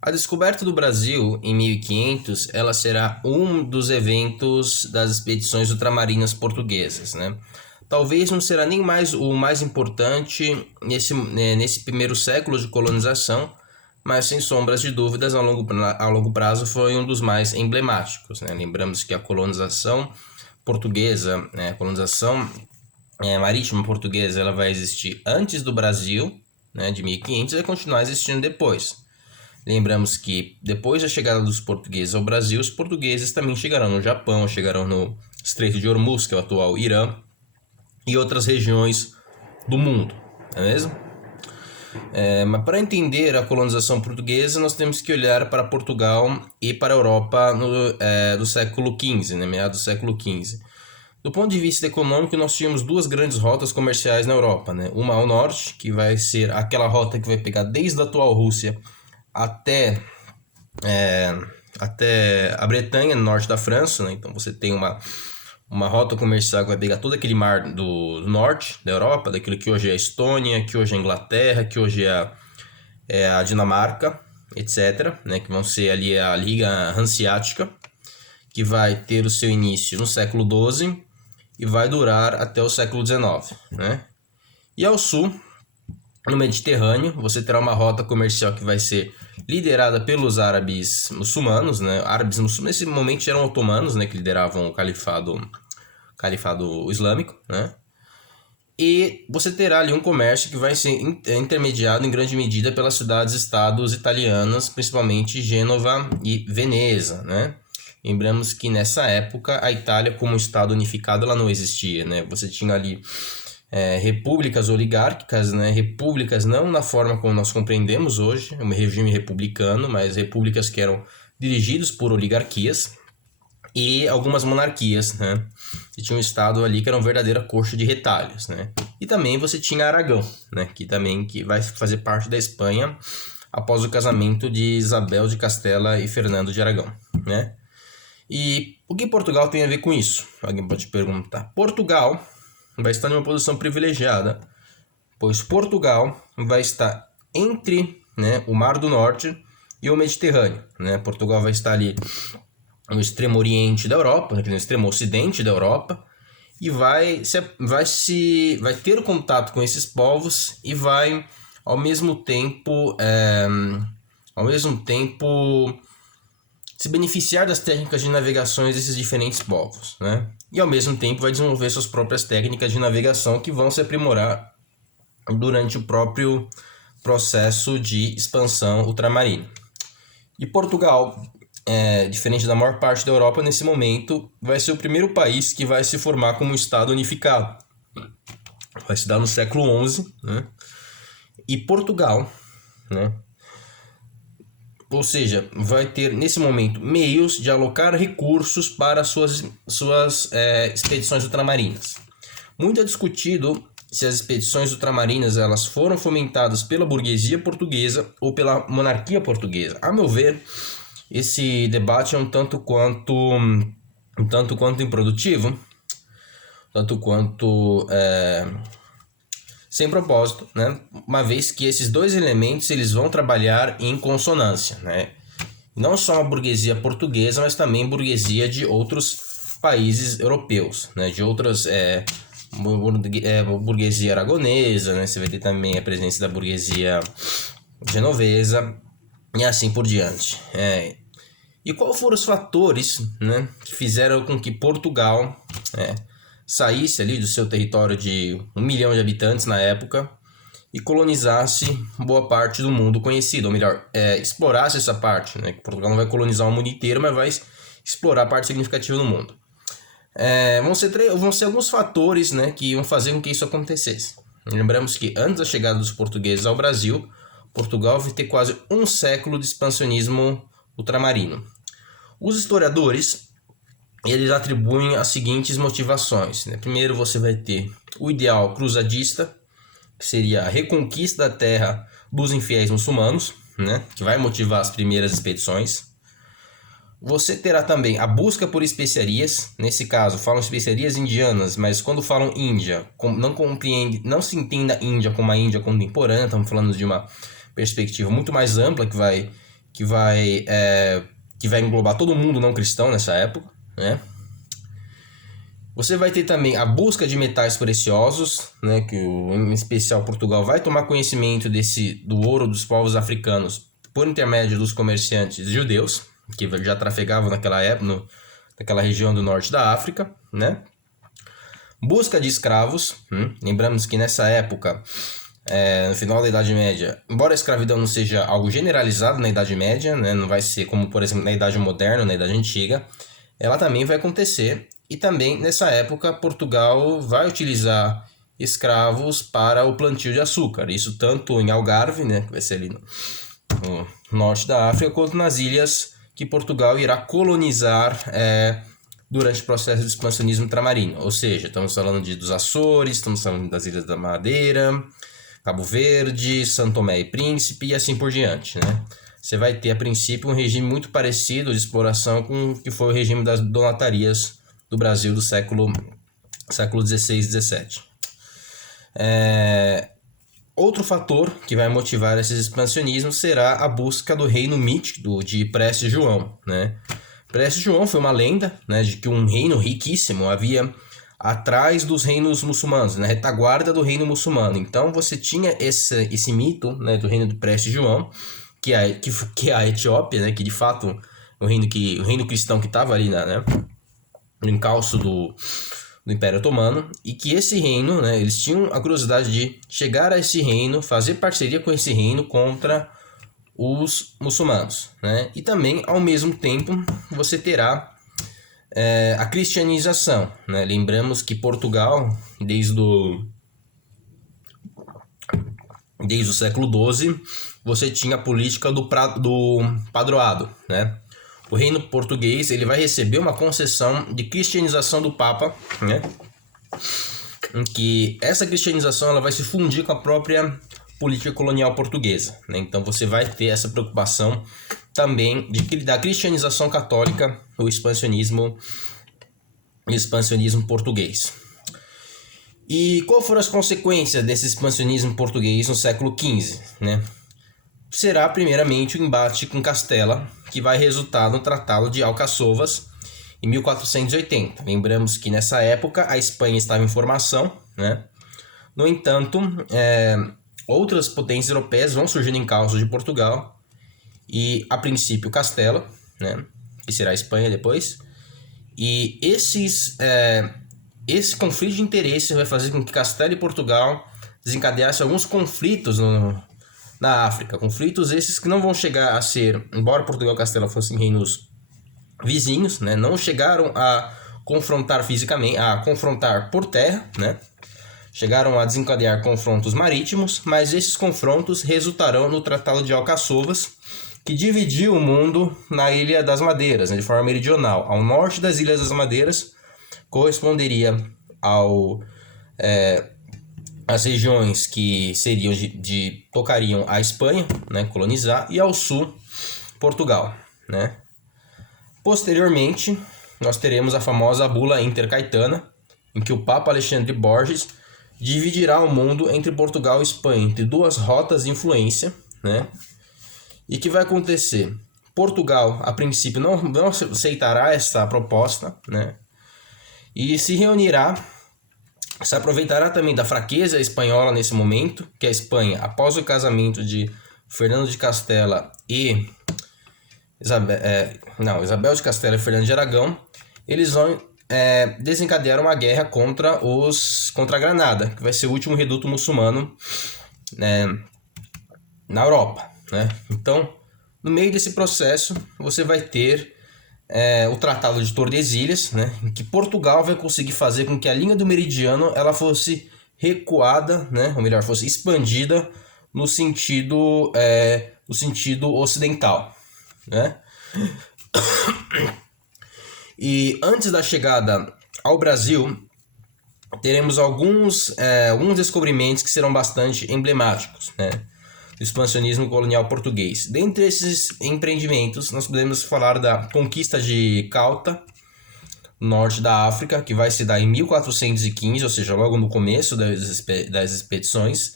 A descoberta do Brasil em 1500, ela será um dos eventos das expedições ultramarinas portuguesas, né? Talvez não será nem mais o mais importante nesse primeiro século de colonização, mas sem sombras de dúvidas, a longo prazo foi um dos mais emblemáticos, né? Lembramos que a colonização portuguesa, né, a colonização marítima portuguesa, ela vai existir antes do Brasil, né, de 1500, e vai continuar existindo depois. Lembramos que depois da chegada dos portugueses ao Brasil, os portugueses também chegarão no Japão, chegarão no Estreito de Hormuz, que é o atual Irã, e outras regiões do mundo, não é mesmo? Mas para entender a colonização portuguesa, nós temos que olhar para Portugal e para a Europa do século XV, né, meados do século XV. Do ponto de vista econômico, nós tínhamos duas grandes rotas comerciais na Europa, né? Uma ao norte, que vai ser aquela rota que vai pegar desde a atual Rússia até a Bretanha, no norte da França, né? Então você tem uma rota comercial que vai pegar todo aquele mar do norte da Europa, daquilo que hoje é a Estônia, que hoje é a Inglaterra, que hoje é a Dinamarca, etc., né? Que vão ser ali a Liga Hanseática, que vai ter o seu início no século XII e vai durar até o século XIX, né? E ao sul, no Mediterrâneo, você terá uma rota comercial que vai ser liderada pelos árabes muçulmanos, né? Árabes muçulmanos, nesse momento eram otomanos, né? Que lideravam o califado islâmico, né? E você terá ali um comércio que vai ser intermediado em grande medida pelas cidades-estados italianas, principalmente Gênova e Veneza, né? Lembramos que nessa época a Itália, como estado unificado, ela não existia, né? Você tinha ali repúblicas oligárquicas, né? Repúblicas não na forma como nós compreendemos hoje, um regime republicano, mas repúblicas que eram dirigidas por oligarquias e algumas monarquias, né? E tinha um estado ali que era uma verdadeira coxa de retalhos, né? E também você tinha Aragão, né? Que vai fazer parte da Espanha após o casamento de Isabel de Castela e Fernando de Aragão, né? E o que Portugal tem a ver com isso? Alguém pode perguntar. Portugal vai estar em uma posição privilegiada, pois Portugal vai estar entre, né, o Mar do Norte e o Mediterrâneo, né? Portugal vai estar ali no extremo oriente da Europa, no extremo ocidente da Europa, e vai ter contato com esses povos e vai ao mesmo tempo se beneficiar das técnicas de navegações desses diferentes povos, né? E ao mesmo tempo vai desenvolver suas próprias técnicas de navegação que vão se aprimorar durante o próprio processo de expansão ultramarina. E Portugal, diferente da maior parte da Europa nesse momento, vai ser o primeiro país que vai se formar como um Estado unificado. Vai se dar no século XI, né? E Portugal, né? Ou seja, vai ter nesse momento meios de alocar recursos para suas expedições ultramarinas. Muito é discutido se as expedições ultramarinas elas foram fomentadas pela burguesia portuguesa ou pela monarquia portuguesa. A meu ver, esse debate é um tanto quanto improdutivo, tanto quanto sem propósito, né? Uma vez que esses dois elementos eles vão trabalhar em consonância, né? Não só a burguesia portuguesa, mas também burguesia de outros países europeus, né? De outras burguesia aragonesa, né? Você vai ter também a presença da burguesia genovesa e assim por diante. E quais foram os fatores, né, que fizeram com que Portugal saísse ali do seu território de 1 milhão de habitantes na época e colonizasse boa parte do mundo conhecido, ou melhor, explorasse essa parte, né? Portugal não vai colonizar o mundo inteiro, mas vai explorar a parte significativa do mundo. Vão ser alguns fatores, né, que iam fazer com que isso acontecesse. Lembramos que antes da chegada dos portugueses ao Brasil, Portugal vai ter quase um século de expansionismo ultramarino. Os historiadores eles atribuem as seguintes motivações, né? Primeiro você vai ter o ideal cruzadista, que seria a reconquista da terra dos infiéis muçulmanos, né? Que vai motivar as primeiras expedições. Você terá também a busca por especiarias, nesse caso falam especiarias indianas, mas quando falam Índia, não se entenda a Índia como a Índia contemporânea, estamos falando de uma perspectiva muito mais ampla que vai englobar todo mundo não cristão nessa época, né? Você vai ter também a busca de metais preciosos, né, que em especial Portugal vai tomar conhecimento do ouro dos povos africanos por intermédio dos comerciantes judeus, que já trafegavam naquela época, naquela região do norte da África, né? Busca de escravos, lembramos que nessa época, no final da Idade Média, embora a escravidão não seja algo generalizado na Idade Média, né, não vai ser como, por exemplo, na Idade Moderna, na Idade Antiga, ela também vai acontecer. E também, nessa época, Portugal vai utilizar escravos para o plantio de açúcar. Isso tanto em Algarve, né, que vai ser ali no norte da África, quanto nas ilhas que Portugal irá colonizar durante o processo de expansionismo ultramarino. Ou seja, estamos falando dos Açores, estamos falando das Ilhas da Madeira, Cabo Verde, São Tomé e Príncipe e assim por diante, né? Você vai ter, a princípio, um regime muito parecido de exploração com o que foi o regime das donatarias do Brasil do século XVI e XVII. Outro fator que vai motivar esses expansionismos será a busca do reino mítico de Prestes João, né? Prestes João foi uma lenda, né, de que um reino riquíssimo havia atrás dos reinos muçulmanos, na retaguarda do reino muçulmano. Então você tinha esse mito, né, do reino de Prestes João, que é a Etiópia, né, que de fato o reino cristão que estava ali no encalço do Império Otomano, e que esse reino, né, eles tinham a curiosidade de chegar a esse reino, fazer parceria com esse reino contra os muçulmanos, né? E também, ao mesmo tempo, você terá a cristianização, né? Lembramos que Portugal, desde o século XII, você tinha a política do padroado, né? O reino português ele vai receber uma concessão de cristianização do Papa, né? Em que essa cristianização ela vai se fundir com a própria política colonial portuguesa, né? Então você vai ter essa preocupação também da cristianização católica, o expansionismo português. E qual foram as consequências desse expansionismo português no século XV, né? Será primeiramente o embate com Castela, que vai resultar no Tratado de Alcaçovas em 1480. Lembramos que nessa época a Espanha estava em formação, né? No entanto, outras potências europeias vão surgindo em causa de Portugal, e a princípio Castela, né, que será a Espanha depois, e esse conflito de interesse vai fazer com que Castela e Portugal desencadeassem alguns conflitos na África, conflitos esses que não vão chegar a ser, embora Portugal e Castela fossem reinos vizinhos, né, não chegaram a confrontar fisicamente, a confrontar por terra, né? Chegaram a desencadear confrontos marítimos, mas esses confrontos resultarão no Tratado de Alcaçovas, que dividiu o mundo na Ilha das Madeiras, né, de forma meridional. Ao norte das Ilhas das Madeiras corresponderia as regiões que seriam tocariam a Espanha, né, colonizar, e ao sul Portugal, né? Posteriormente, nós teremos a famosa Bula Intercaetana, em que o Papa Alexandre Borges dividirá o mundo entre Portugal e Espanha, entre duas rotas de influência, né? E que vai acontecer? Portugal, a princípio, não aceitará essa proposta, né? E se reunirá, se aproveitará também da fraqueza espanhola nesse momento, que a Espanha, após o casamento de Fernando de Castela e Isabel de Castela e Fernando de Aragão, eles vão desencadear uma guerra contra a Granada, que vai ser o último reduto muçulmano, na Europa, né? Então, no meio desse processo, você vai ter o Tratado de Tordesilhas, né, em que Portugal vai conseguir fazer com que a linha do meridiano ela fosse recuada, né, ou melhor, fosse expandida no sentido ocidental, né? E antes da chegada ao Brasil, teremos alguns descobrimentos que serão bastante emblemáticos, né, do expansionismo colonial português. Dentre esses empreendimentos, nós podemos falar da conquista de Ceuta, norte da África, que vai se dar em 1415, ou seja, logo no começo das expedições,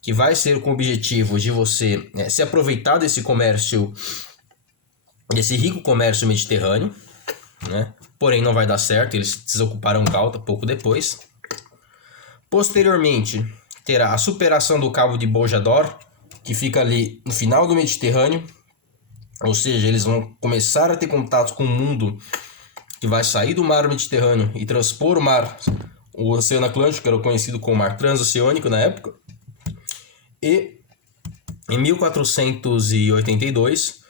que vai ser com o objetivo de você se aproveitar desse comércio desse rico comércio mediterrâneo, né? Porém não vai dar certo, eles desocuparam Galta pouco depois. Posteriormente, terá a superação do Cabo de Bojador, que fica ali no final do Mediterrâneo, ou seja, eles vão começar a ter contato com o mundo que vai sair do mar Mediterrâneo e transpor o Oceano Atlântico, que era conhecido como Mar Transoceânico na época. E em 1482,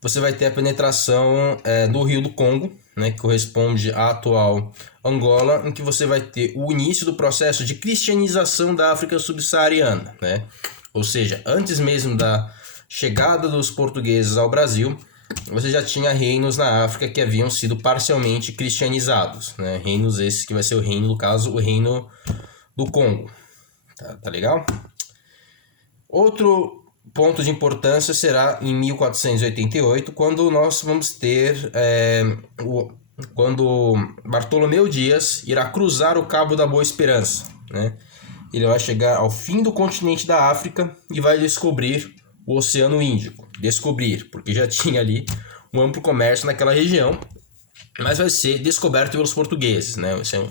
você vai ter a penetração do Rio do Congo, né, que corresponde à atual Angola, em que você vai ter o início do processo de cristianização da África subsaariana, né? Ou seja, antes mesmo da chegada dos portugueses ao Brasil, você já tinha reinos na África que haviam sido parcialmente cristianizados, né? Reinos esses que vai ser o reino, no caso, o reino do Congo. Tá legal? Outro ponto de importância será em 1488, quando nós vamos ter quando Bartolomeu Dias irá cruzar o Cabo da Boa Esperança, né? Ele vai chegar ao fim do continente da África e vai descobrir o Oceano Índico. Descobrir, porque já tinha ali um amplo comércio naquela região, mas vai ser descoberto pelos portugueses, né? Vai ser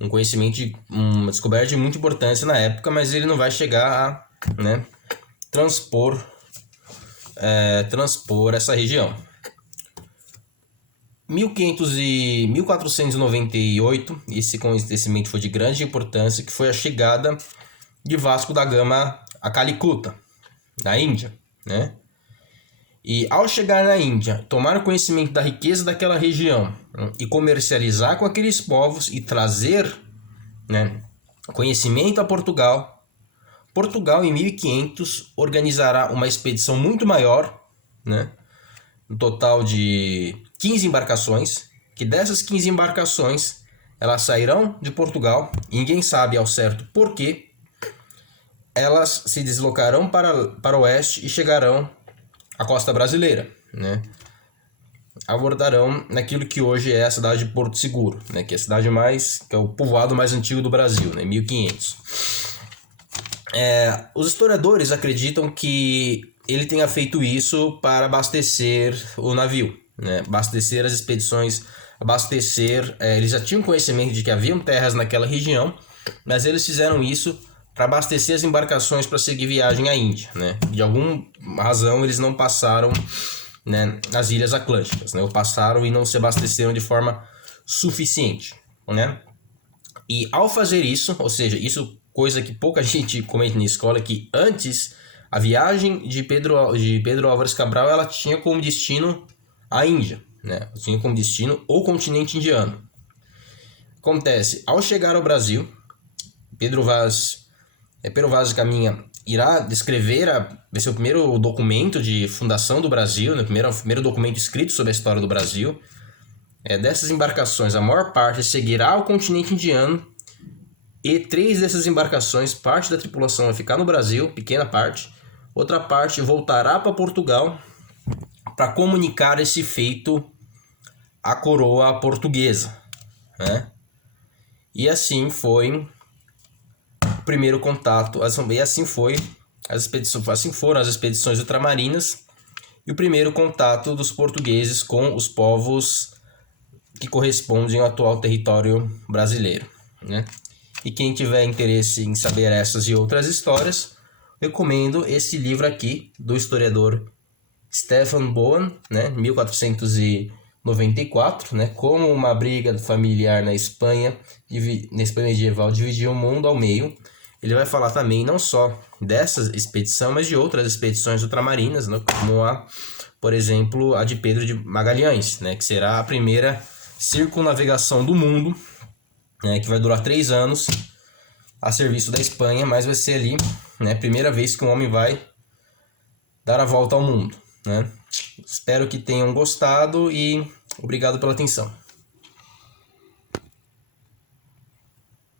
um conhecimento, uma descoberta de muita importância na época, mas ele não vai chegar a, né, transpor essa região. 1498, esse acontecimento foi de grande importância, que foi a chegada de Vasco da Gama a Calicuta, na Índia, né? E ao chegar na Índia, tomar conhecimento da riqueza daquela região, né, e comercializar com aqueles povos e trazer, né, conhecimento a Portugal, Portugal em 1500 organizará uma expedição muito maior, né, um total de 15 embarcações, que dessas 15 embarcações elas sairão de Portugal, e ninguém sabe ao certo porquê, elas se deslocarão para o oeste e chegarão à costa brasileira, né? Abordarão naquilo que hoje é a cidade de Porto Seguro, né? Que é a cidade que é o povoado mais antigo do Brasil, né? 1500. Os historiadores acreditam que ele tenha feito isso para abastecer o navio, né? Abastecer as expedições, eles já tinham conhecimento de que haviam terras naquela região, mas eles fizeram isso para abastecer as embarcações para seguir viagem à Índia, né? De alguma razão eles não passaram, né, nas Ilhas Atlânticas, né? Ou passaram e não se abasteceram de forma suficiente, né? E ao fazer isso, ou seja, isso coisa que pouca gente comenta na escola, que antes a viagem de Pedro Álvares Cabral, ela tinha como destino a Índia, né? Tinha como destino o continente indiano. Acontece, ao chegar ao Brasil, Pedro Vaz de Caminha irá descrever, vai ser o primeiro documento de fundação do Brasil, né? O primeiro documento escrito sobre a história do Brasil. Dessas embarcações, a maior parte seguirá ao continente indiano, e 3 dessas embarcações, parte da tripulação vai ficar no Brasil, pequena parte, outra parte voltará para Portugal para comunicar esse feito à coroa portuguesa, né? E assim foi o primeiro contato, e assim foram as expedições ultramarinas e o primeiro contato dos portugueses com os povos que correspondem ao atual território brasileiro, né? E quem tiver interesse em saber essas e outras histórias, recomendo esse livro aqui do historiador Stephen Bowen, né, 1494, né, como uma briga familiar na Espanha medieval dividiu o mundo ao meio. Ele vai falar também não só dessa expedição, mas de outras expedições ultramarinas, né, como por exemplo, a de Pedro de Magalhães, né, que será a primeira circunnavegação do mundo, né, que vai durar 3 anos a serviço da Espanha, mas vai ser ali, né, a primeira vez que um homem vai dar a volta ao mundo, né? Espero que tenham gostado e obrigado pela atenção.